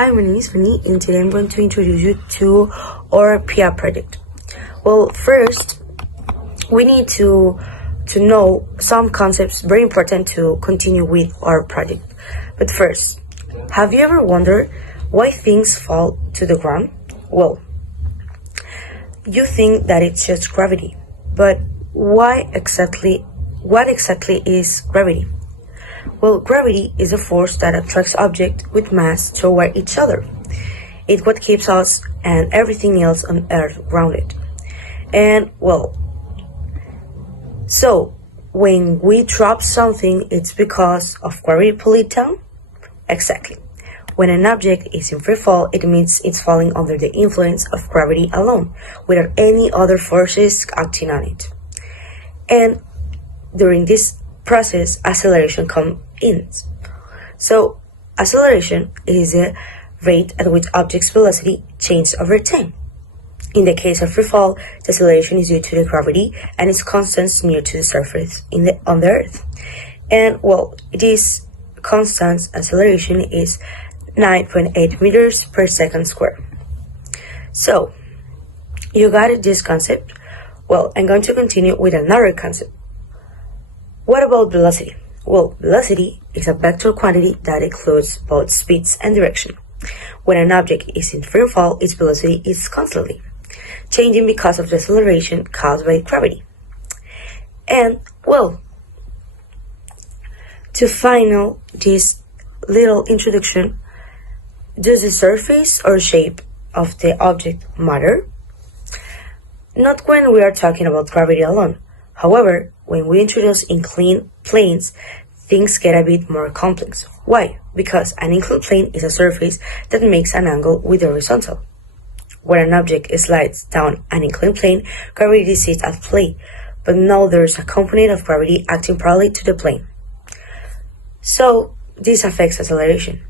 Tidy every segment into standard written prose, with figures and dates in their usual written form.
Hi, my name is Fanny, and today I'm going to introduce you to our PR project. Well, first, we need to know some concepts very important to continue with our project. But first, have you ever wondered why things fall to the ground? Well, you think that it's just gravity, but what exactly is gravity? Well, gravity is a force that attracts objects with mass toward each other. It's what keeps us and everything else on Earth grounded. And well, so when we drop something, it's because of gravity pull it down? Exactly. When an object is in free fall, it means it's falling under the influence of gravity alone, without any other forces acting on it. And during this process, acceleration comes in. So, acceleration is the rate at which object's velocity changes over time. In the case of free fall, the acceleration is due to the gravity and is constant near to the surface on the Earth. And well, this constant acceleration is 9.8 meters per second square. So, you got this concept? Well, I'm going to continue with another concept. What about velocity? Well, velocity is a vector quantity that includes both speeds and direction. When an object is in free fall, its velocity is constantly changing because of the acceleration caused by gravity. And, well, to final this little introduction, does the surface or shape of the object matter? Not when we are talking about gravity alone. However, when we introduce inclined planes, things get a bit more complex. Why? Because an inclined plane is a surface that makes an angle with the horizontal. When an object slides down an inclined plane, gravity sits at play, but now there is a component of gravity acting parallel to the plane. So, this affects acceleration.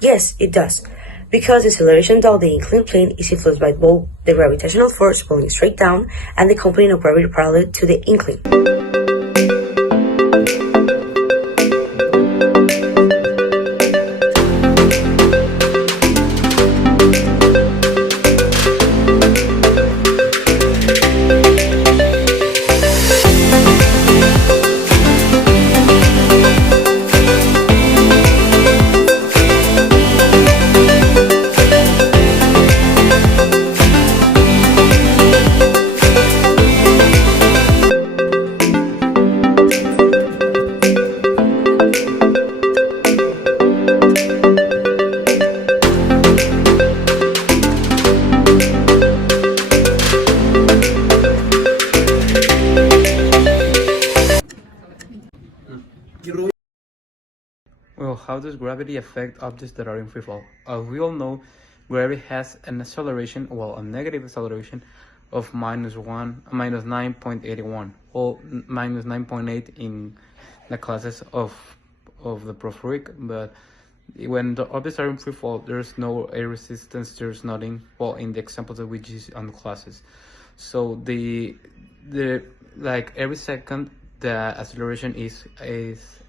Yes, it does, because the acceleration down the inclined plane is influenced by both the gravitational force pulling straight down and the component of gravity parallel to the incline. Well, how does gravity affect objects that are in free fall? As we all know, gravity has an acceleration, well, a negative acceleration of minus 9.81, or minus 9.8 in the classes of the profuric. But when the objects are in free fall, there's no air resistance, there's nothing, well, in the examples that we use on the classes. So the like every second, the acceleration is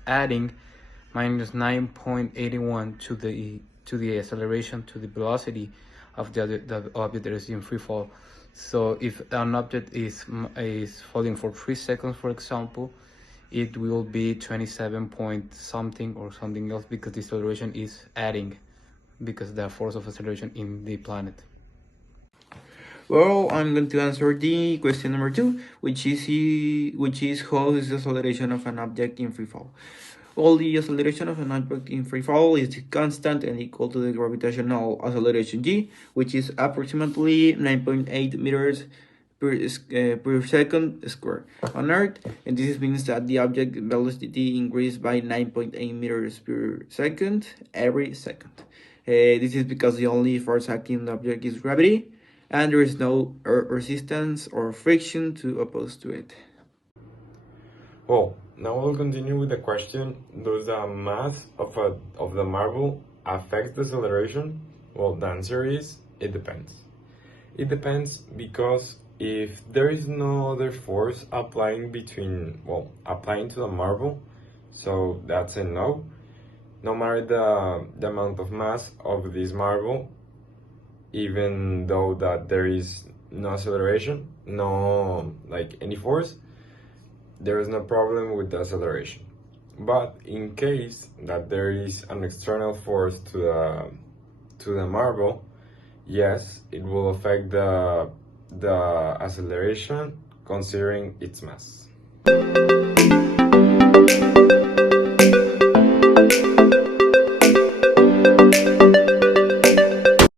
adding minus 9.81 to the acceleration, to the velocity of the object that is in free fall. So if an object is falling for 3 seconds, for example, it will be 27 point something or something else, because the acceleration is adding, because the force of acceleration in the planet. Well, I'm going to answer the question number 2, which is how is the acceleration of an object in free fall. Well, the acceleration of an object in free fall is constant and equal to the gravitational acceleration g, which is approximately 9.8 meters per second square on Earth, and this means that the object velocity increased by 9.8 meters per second every second. This is because the only force acting on the object is gravity, and there is no resistance or friction to oppose to it. Well, now we'll continue with the question: does the mass of the marble affect the acceleration? Well, the answer is it depends. It depends because if there is no other force applying to the marble, so that's a no. no matter the amount of mass of this marble, even though that there is no acceleration, no like any force, there is no problem with the acceleration. But in case that there is an external force to the marble, yes, it will affect the acceleration considering its mass.